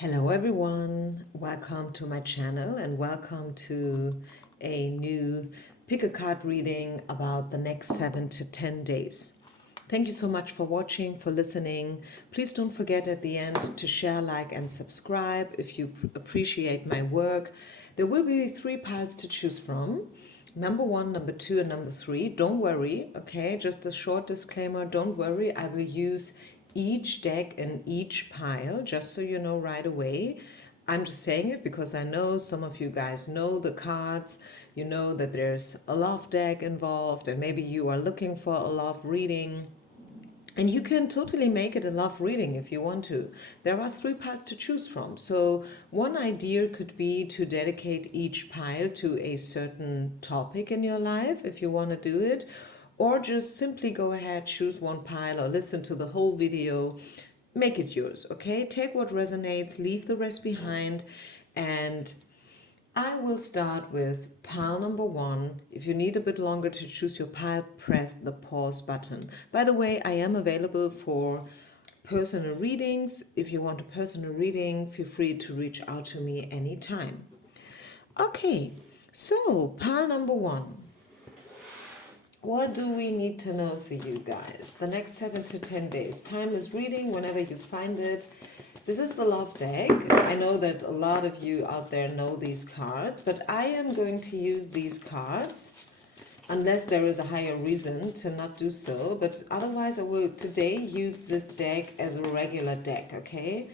Hello everyone, welcome to my channel and welcome to a new pick a card reading about the next 7 to 10 days. Thank you so much for watching, for listening. Please don't forget at the end to share, like and subscribe if you appreciate my work. There will be 3 piles to choose from. Number 1, number 2 and number 3. Don't worry, okay? Just a short disclaimer, don't worry. I will use each deck in each pile, just so you know right away. I'm just saying it because I know some of you guys know the cards. You know that there's a love deck involved and maybe you are looking for a love reading. And you can totally make it a love reading if you want to. There are 3 piles to choose from. So one idea could be to dedicate each pile to a certain topic in your life if you want to do it. Or just simply go ahead, choose one pile or listen to the whole video. Make it yours, okay? Take what resonates, leave the rest behind. And I will start with pile number 1. If you need a bit longer to choose your pile, press the pause button. By the way, I am available for personal readings. If you want a personal reading, feel free to reach out to me anytime. Okay, so pile number 1. What do we need to know for you guys? The next 7 to 10 days. Timeless reading whenever you find it. This is the love deck. I know that a lot of you out there know these cards, but I am going to use these cards unless there is a higher reason to not do so. But otherwise I will today use this deck as a regular deck, okay?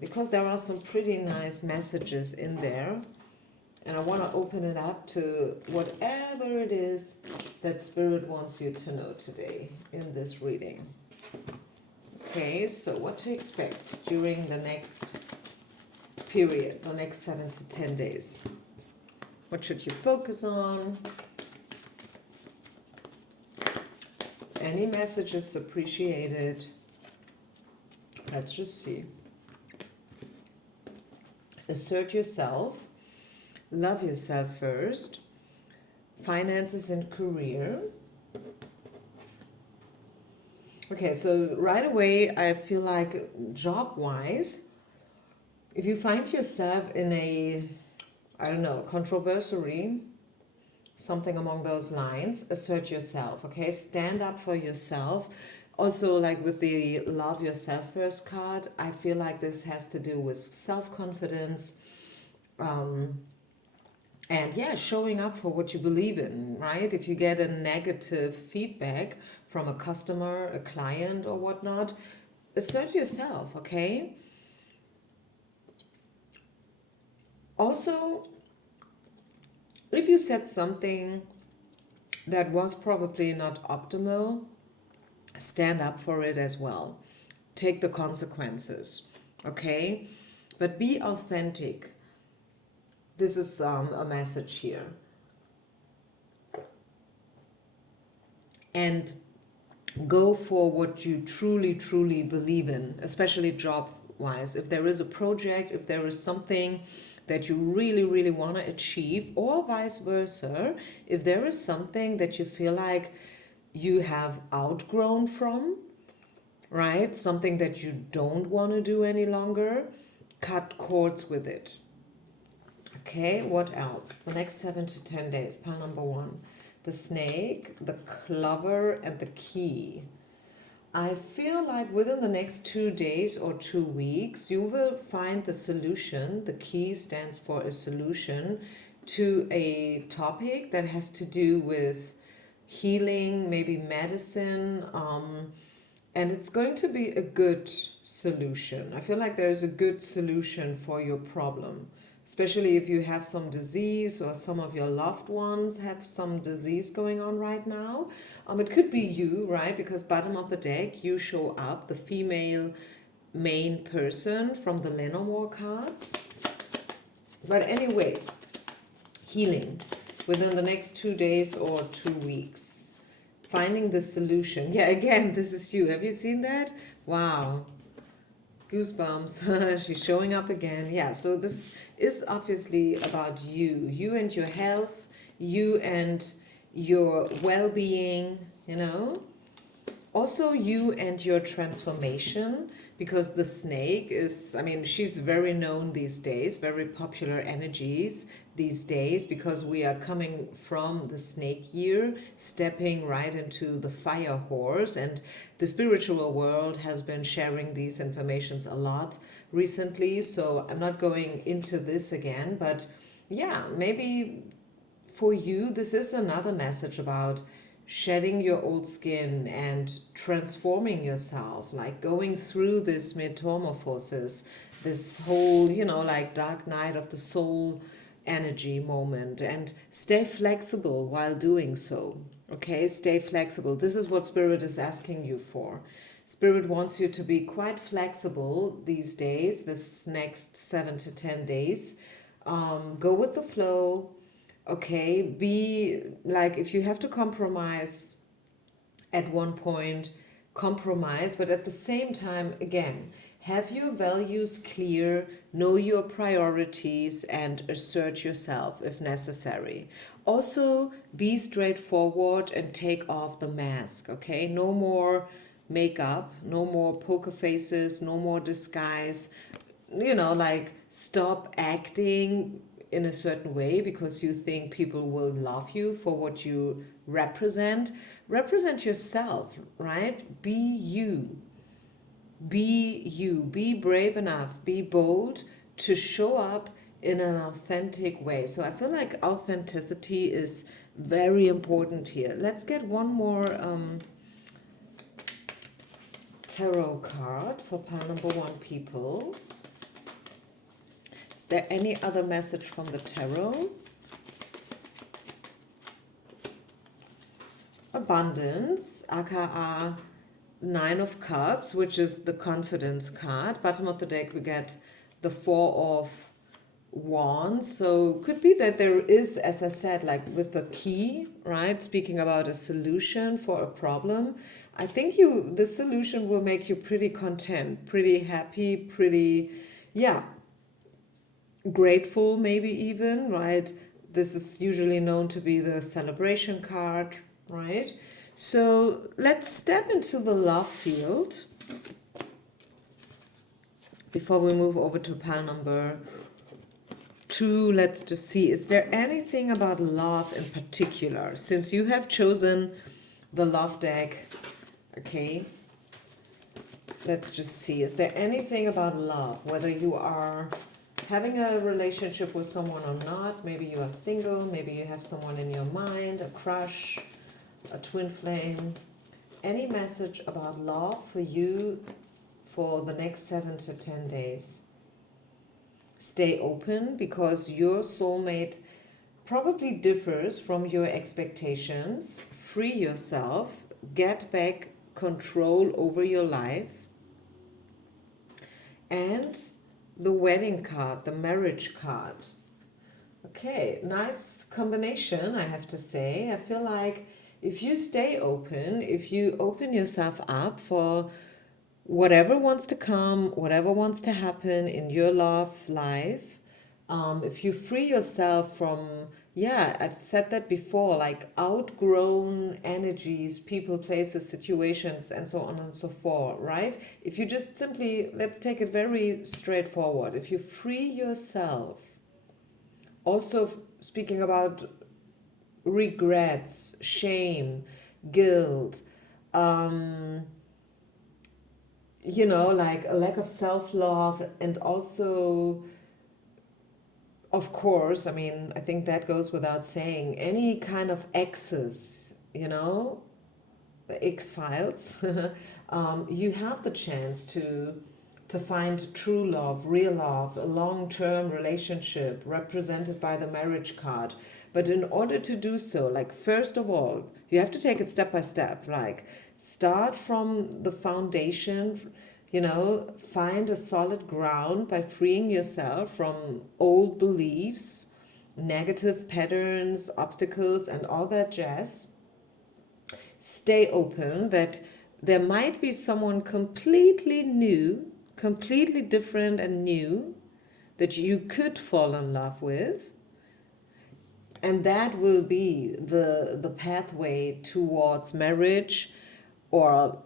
Because there are some pretty nice messages in there. And I want to open it up to whatever it is that Spirit wants you to know today in this reading. Okay, so what to expect during the next period, the next 7 to 10 days. What should you focus on? Any messages appreciated? Let's just see. Assert yourself. Love yourself first. Finances and career. Okay, so right away I feel like job-wise, if you find yourself in a, I don't know, controversy, something along those lines, assert yourself, okay? Stand up for yourself. Also, like with the Love Yourself First card, I feel like this has to do with self-confidence, and yeah, showing up for what you believe in, right? If you get a negative feedback from a customer, a client or whatnot, assert yourself, okay? Also, if you said something that was probably not optimal, stand up for it as well. Take the consequences, okay? But be authentic. This is a message here. And go for what you truly, truly believe in, especially job-wise. If there is a project, if there is something that you really, really want to achieve, or vice versa, if there is something that you feel like you have outgrown from, right? Something that you don't want to do any longer, cut cords with it. Okay, what else? The next 7 to 10 days, pile number 1. The snake, the clover, and the key. I feel like within the next 2 days or 2 weeks, you will find the solution. The key stands for a solution to a topic that has to do with healing, maybe medicine, and it's going to be a good solution. I feel like there's a good solution for your problem, especially if you have some disease or some of your loved ones have some disease going on right now. It could be you, right? Because bottom of the deck, you show up, the female main person from the Lenormand cards. But anyways, healing within the next 2 days or 2 weeks. Finding the solution. Yeah, again, this is you. Have you seen that? Wow. Goosebumps. She's showing up again. Yeah, so this is obviously about you and your health, you and your well-being, you know. Also, you and your transformation, because the snake is, I mean, she's very known these days, very popular energies these days, because we are coming from the snake year, stepping right into the fire horse. And the spiritual world has been sharing these informations a lot recently. So I'm not going into this again, but yeah, maybe for you, this is another message about shedding your old skin and transforming yourself, like going through this metamorphosis, this whole, like dark night of the soul energy moment, and stay flexible while doing so. Okay, stay flexible. This is what Spirit is asking you for. Spirit wants you to be quite flexible these days, this next 7 to 10 days. Go with the flow. Okay, be like, if you have to compromise at one point, compromise, but at the same time, again, have your values clear, know your priorities, and assert yourself if necessary. Also, be straightforward and take off the mask. Okay, no more makeup, no more poker faces, no more disguise. Like, stop acting in a certain way because you think people will love you for what you represent yourself, right? Be you. Be brave enough, be bold to show up in an authentic way. So I feel like authenticity is very important here. Let's get one more tarot card for pile number 1, people. Is there any other message from the tarot? Abundance, aka 9 of Cups, which is the confidence card. Bottom of the deck, we get the 4 of Wands. So could be that there is, as I said, like with the key, right? Speaking about a solution for a problem. I think the solution will make you pretty content, pretty happy, pretty, yeah, grateful, maybe even, right? This is usually known to be the celebration card, right? So let's step into the love field before we move over to pile number 2. Let's just see, is there anything about love in particular? Since you have chosen the love deck, okay, let's just see, is there anything about love, whether you are having a relationship with someone or not? Maybe you are single, maybe you have someone in your mind, a crush, a twin flame. Any message about love for you for the next 7 to 10 days? Stay open, because your soulmate probably differs from your expectations. Free yourself, get back control over your life. And the wedding card, the marriage card. Okay, nice combination, I have to say. I feel like if you stay open, if you open yourself up for whatever wants to come, whatever wants to happen in your love life, if you free yourself from, yeah, I've said that before, like outgrown energies, people, places, situations, and so on and so forth, right? If you just simply, let's take it very straightforward, if you free yourself, also speaking about regrets, shame, guilt, like a lack of self-love, and also, of course, I mean, I think that goes without saying, any kind of exes, the X-Files, you have the chance to find true love, real love, a long-term relationship represented by the marriage card. But in order to do so, like, first of all, you have to take it step by step, like start from the foundation, find a solid ground by freeing yourself from old beliefs, negative patterns, obstacles, and all that jazz. Stay open that there might be someone completely new, completely different and new that you could fall in love with. And that will be the pathway towards marriage, or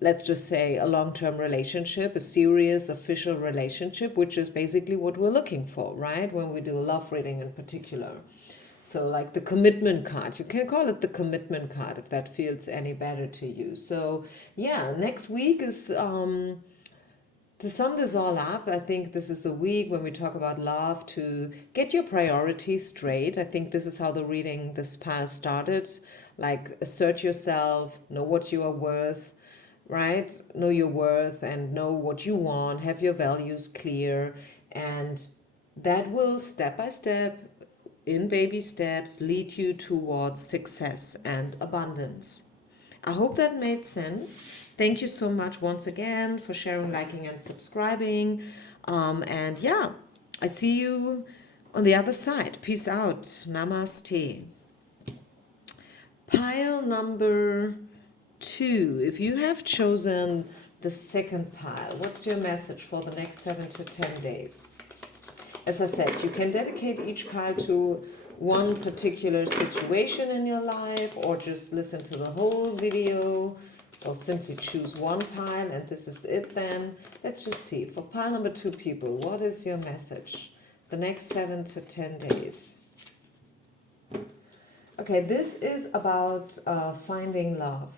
let's just say, a long-term relationship, a serious official relationship, which is basically what we're looking for, right? When we do a love reading in particular. So like the commitment card, you can call it the commitment card if that feels any better to you. So yeah, next week is, to sum this all up, I think this is a week when we talk about love to get your priorities straight. I think this is how the reading this past started. Like, assert yourself, know what you are worth, right? Know your worth and know what you want, have your values clear, and that will step by step, in baby steps, lead you towards success and abundance. I hope that made sense. Thank you so much once again for sharing, liking, and subscribing. And yeah, I see you on the other side. Peace out. Namaste. Pile number 2. If you have chosen the second pile, what's your message for the next 7 to 10 days? As I said, you can dedicate each pile to one particular situation in your life, or just listen to the whole video, or simply choose one pile and this is it then. Let's just see. For pile number 2 people, what is your message the next 7 to 10 days? Okay, this is about finding love.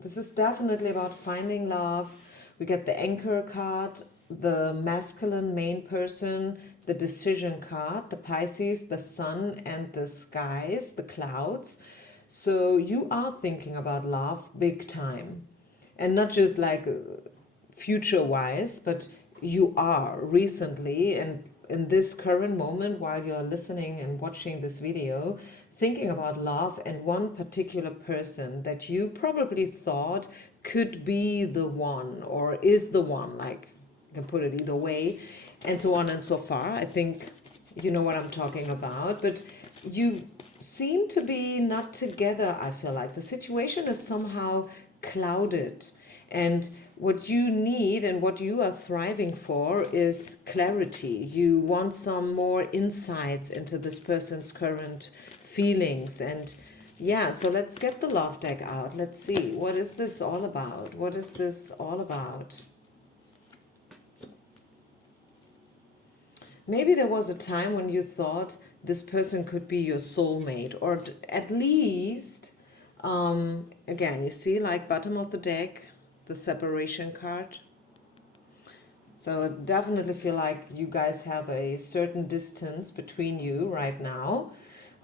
This is definitely about finding love. We get the anchor card, the masculine main person, the decision card, the Pisces, the sun, and the skies, the clouds. So you are thinking about love big time. And not just like future wise, but you are recently, and in this current moment while you're listening and watching this video, thinking about love and one particular person that you probably thought could be the one or is the one, like, you can put it either way, and so on and so far. I think you know what I'm talking about, but you seem to be not together. I feel like the situation is somehow clouded, and what you need and what you are thriving for is clarity. You want some more insights into this person's current feelings. And yeah, so let's get the love deck out. Let's see, what is this all about? What is this all about? Maybe there was a time when you thought this person could be your soulmate, or at least, again, you see, like, bottom of the deck, the separation card. So I definitely feel like you guys have a certain distance between you right now,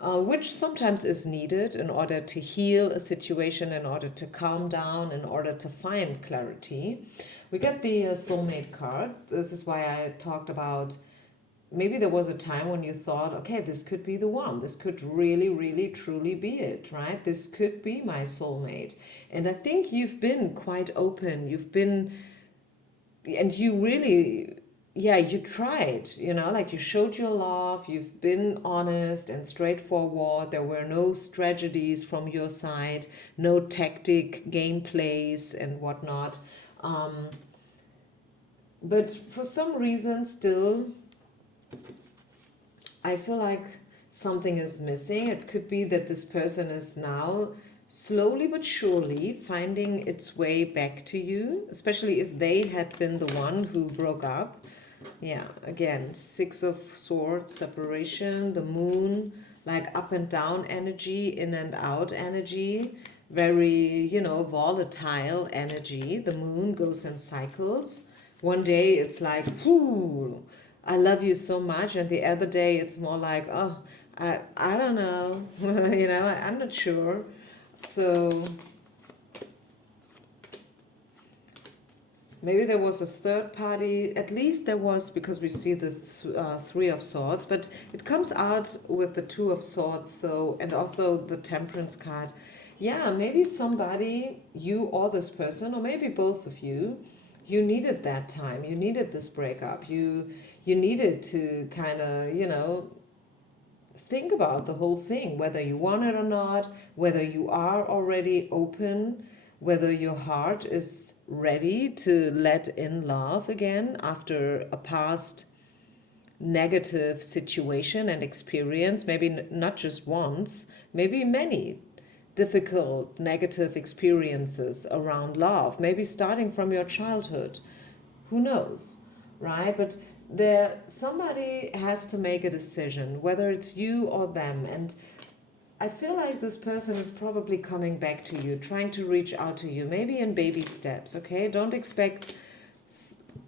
which sometimes is needed in order to heal a situation, in order to calm down, in order to find clarity. We get the soulmate card. This is why I talked about maybe there was a time when you thought, okay, this could be the one. This could really, really, truly be it, right? This could be my soulmate. And I think you've been quite open. You've been, and you really, yeah, you tried, like, you showed your love. You've been honest and straightforward. There were no strategies from your side, no tactic gameplays and whatnot. But for some reason, still, I feel like something is missing. It could be that this person is now slowly but surely finding its way back to you, especially if they had been the one who broke up. Yeah, again, 6 of Swords, separation, the moon, like up and down energy, in and out energy, very, volatile energy. The moon goes in cycles. One day it's like, whoo, I love you so much, and the other day it's more like, oh, I don't know, I'm not sure. So maybe there was a third party. At least there was, because we see the 3 of Swords, but it comes out with the 2 of Swords. So, and also the Temperance card. Yeah, maybe somebody, you or this person, or maybe both of you, you needed that time. You needed this breakup. You needed to kind of, think about the whole thing, whether you want it or not, whether you are already open, whether your heart is ready to let in love again after a past negative situation and experience, maybe not just once, maybe many. difficult, negative experiences around love, maybe starting from your childhood. Who knows, right? But somebody has to make a decision, whether it's you or them. And I feel like this person is probably coming back to you, trying to reach out to you, maybe in baby steps, okay? Don't expect,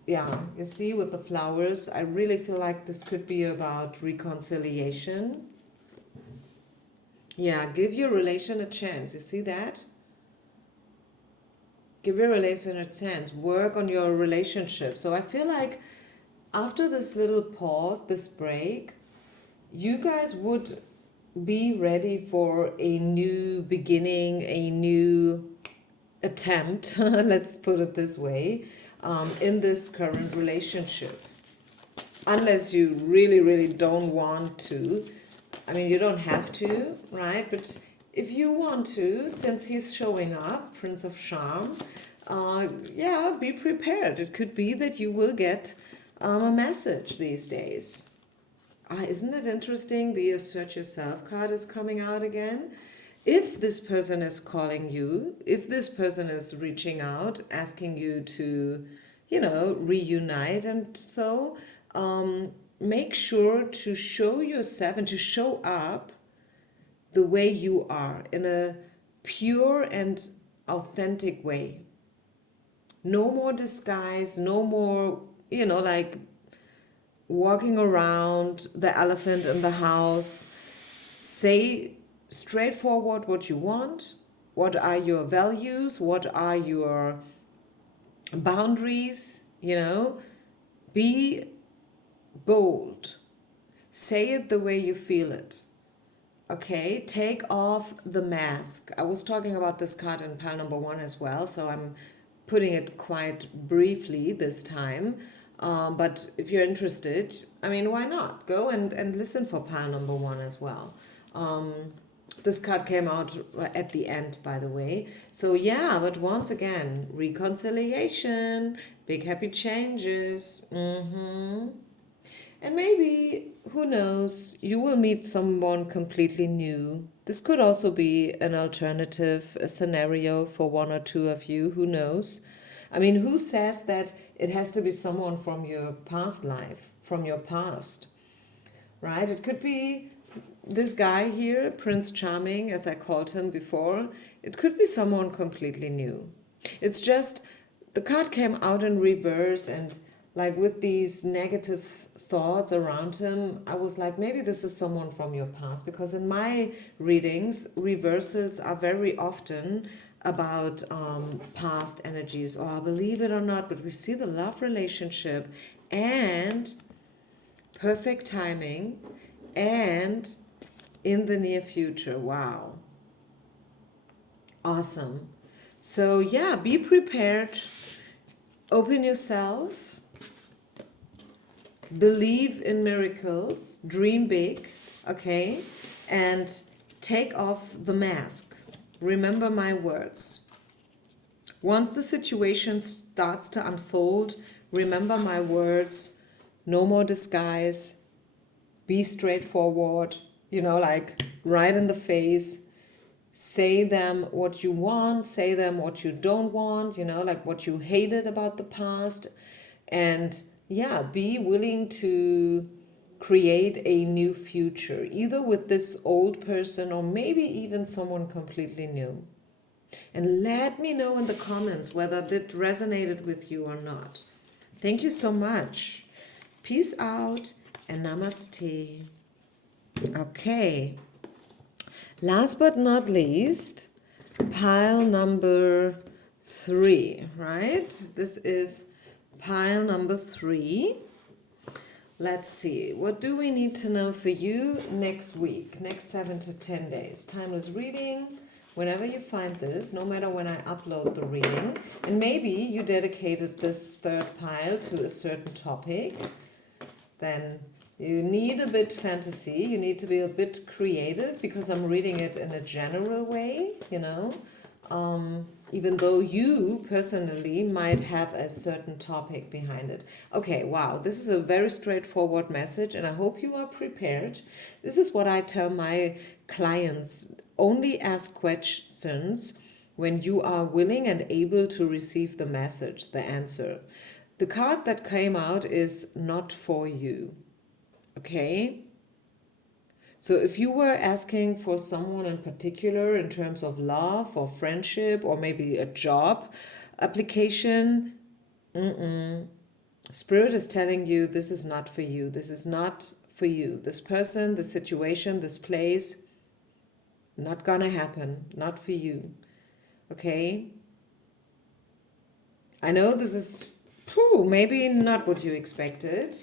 yeah, you see, with the flowers, I really feel like this could be about reconciliation. Yeah, give your relation a chance. You see that? Give your relation a chance. Work on your relationship. So I feel like after this little pause, this break, you guys would be ready for a new beginning, a new attempt, let's put it this way, in this current relationship. Unless you really, really don't want to. I mean, you don't have to, right? But if you want to, since he's showing up, Prince of Charm, yeah, be prepared. It could be that you will get a message these days. Isn't it interesting? The Assert Yourself card is coming out again. If this person is calling you, if this person is reaching out, asking you to, reunite and so, make sure to show yourself and to show up the way you are in a pure and authentic way. No more disguise, no more, like walking around the elephant in the house. Say straightforward what you want. What are your values? What are your boundaries? Be bold. Say it the way you feel it. Okay, take off the mask. I was talking about this card in pile number 1 as well, so I'm putting it quite briefly this time. But if you're interested, I mean, why not? Go and listen for pile number 1 as well. This card came out at the end, by the way. So yeah, but once again, reconciliation, big happy changes. And maybe, who knows, you will meet someone completely new. This could also be an alternative scenario for one or two of you, who knows. I mean, who says that it has to be someone from your past life, from your past, right? It could be this guy here, Prince Charming, as I called him before. It could be someone completely new. It's just, the card came out in reverse, and like with these negative thoughts around him, I was like, maybe this is someone from your past, because in my readings, reversals are very often about past energies, or believe it or not, but we see the love relationship and perfect timing and in the near future. Wow. Awesome. So yeah, be prepared. Open yourself. Believe in miracles. Dream big. Okay? And take off the mask. Remember my words. Once the situation starts to unfold, remember my words. No more disguise. Be straightforward. Like right in the face. Say them what you want. Say them what you don't want. Like what you hated about the past. And yeah, be willing to create a new future, either with this old person or maybe even someone completely new. And let me know in the comments whether that resonated with you or not. Thank you so much. Peace out and namaste. Okay. Last but not least, pile number 3, right? This is pile number 3. Let's see, what do we need to know for you next week, next 7 to 10 days? Timeless reading, whenever you find this, no matter when I upload the reading. And maybe you dedicated this third pile to a certain topic. Then you need a bit fantasy, you need to be a bit creative, because I'm reading it in a general way, even though you personally might have a certain topic behind it. Okay, wow, this is a very straightforward message, and I hope you are prepared. This is what I tell my clients only ask questions when you are willing and able to receive the message, the answer. The card that came out is not for you. Okay? So if you were asking for someone in particular in terms of love or friendship or maybe a job application, Spirit is telling you this is not for you. This is not for you. This person, this situation, this place, not gonna happen. Not for you. Okay? I know this is maybe not what you expected.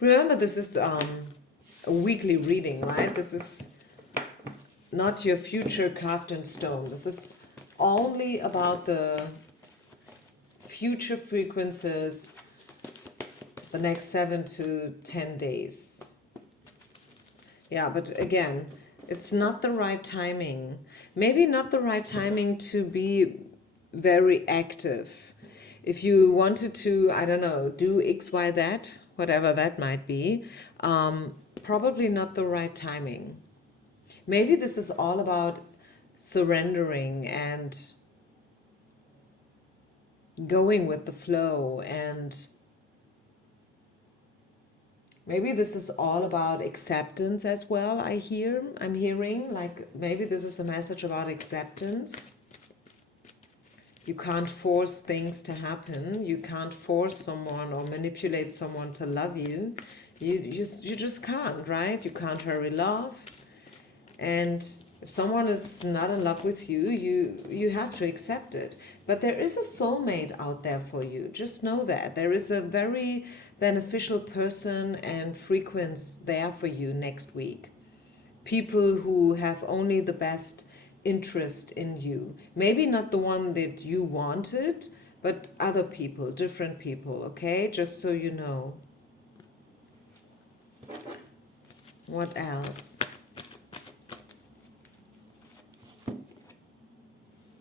Remember, this is a weekly reading, right? This is not your future carved in stone. This is only about the future frequencies the next 7 to 10 days. Yeah, but again, it's not the right timing. Maybe not the right timing to be very active. If you wanted to, I don't know, do X, Y, that, whatever that might be, probably not the right timing. Maybe this is all about surrendering and going with the flow, and maybe this is all about acceptance as well. I'm hearing like maybe this is a message about acceptance. You can't force things to happen. You can't force someone or manipulate someone to love you. You just can't, right? You can't hurry love. And if someone is not in love with you, you have to accept it. But there is a soulmate out there for you. Just know that. There is a very beneficial person and frequency there for you next week. People who have only the best interest in you. Maybe not the one that you wanted, but other people, different people, okay? Just so you know. What else?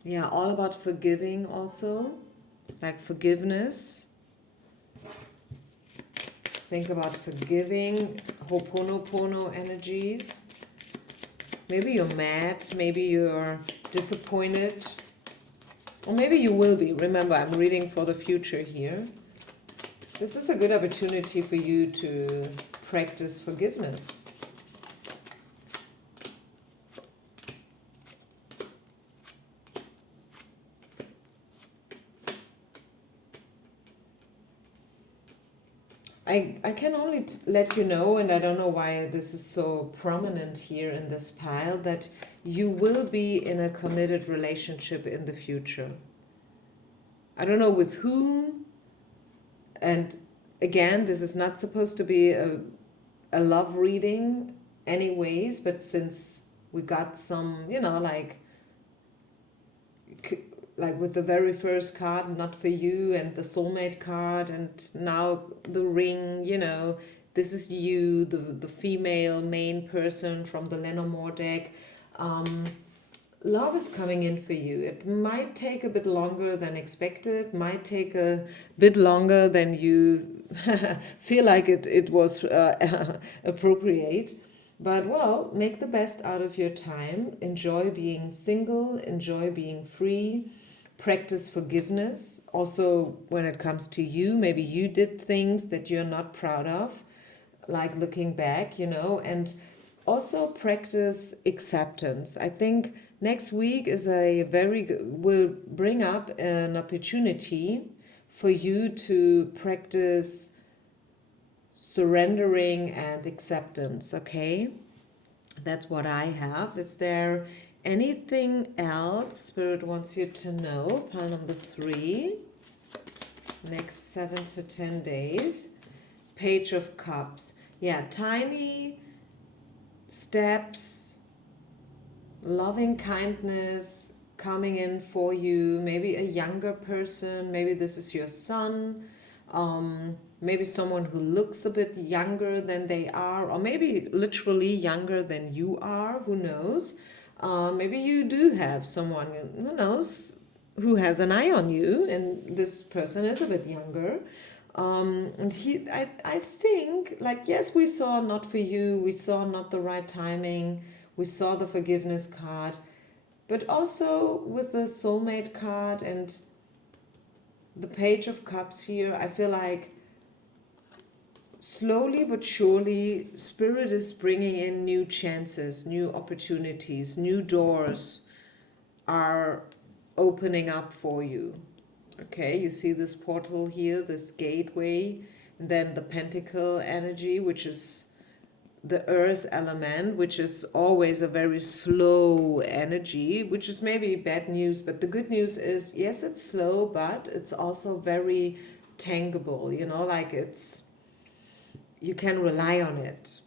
Yeah, all about forgiving also, like forgiveness. Think about forgiving, Ho'oponopono energies. Maybe you're mad, maybe you're disappointed, or maybe you will be. Remember, I'm reading for the future here. This is a good opportunity for you to practice forgiveness. I can only let you know, and I don't know why this is so prominent here in this pile, that you will be in a committed relationship in the future. I don't know with whom, and again, this is not supposed to be a love reading anyways, but since we got some, like with the very first card, not for you, and the soulmate card, and now the ring, this is you, the female main person from the Lenormand deck. Love is coming in for you. It might take a bit longer than expected, might take a bit longer than you feel like it was appropriate. But well, make the best out of your time. Enjoy being single, enjoy being free. Practice forgiveness. Also, when it comes to you, maybe you did things that you're not proud of, like looking back, and also practice acceptance. I think next week is will bring up an opportunity for you to practice surrendering and acceptance, okay? That's what I have. Is there anything else Spirit wants you to know? Pile number 3. Next 7 to 10 days. Page of Cups. Yeah, tiny steps, loving kindness coming in for you. Maybe a younger person. Maybe this is your son. Maybe someone who looks a bit younger than they are, or maybe literally younger than you are. Who knows? Maybe you do have someone, who knows, who has an eye on you, and this person is a bit younger. And I think, like, yes, we saw not for you, we saw not the right timing, we saw the forgiveness card, but also with the soulmate card and the page of cups here, I feel like slowly but surely, Spirit is bringing in new chances, new opportunities, new doors are opening up for you. Okay, you see this portal here, this gateway, and then the pentacle energy, which is the earth element, which is always a very slow energy, which is maybe bad news, but the good news is, yes, it's slow, but it's also very tangible, like you can rely on it.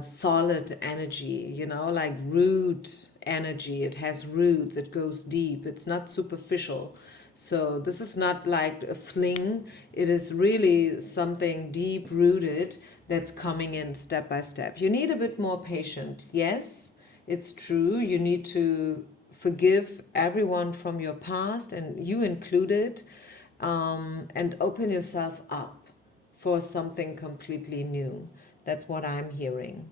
Solid energy, like root energy. It has roots, it goes deep, it's not superficial. So this is not like a fling, it is really something deep rooted that's coming in step by step. You need a bit more patience. Yes, it's true. You need to forgive everyone from your past, and you included, and open yourself up for something completely new. That's what I'm hearing.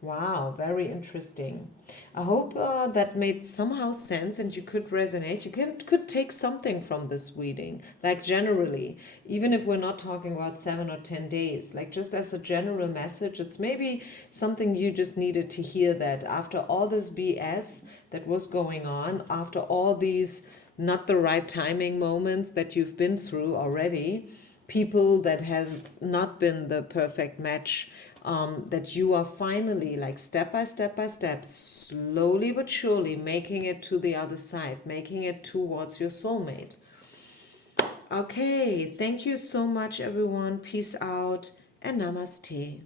Wow, very interesting. I hope that made somehow sense and you could resonate. You could take something from this reading, like generally, even if we're not talking about 7 or 10 days, like just as a general message. It's maybe something you just needed to hear, that after all this BS that was going on, after all these not the right timing moments that you've been through already, people that has not been the perfect match, that you are finally, like, step by step by step, slowly but surely making it to the other side, making it towards your soulmate. Okay, thank you so much, everyone. Peace out and namaste.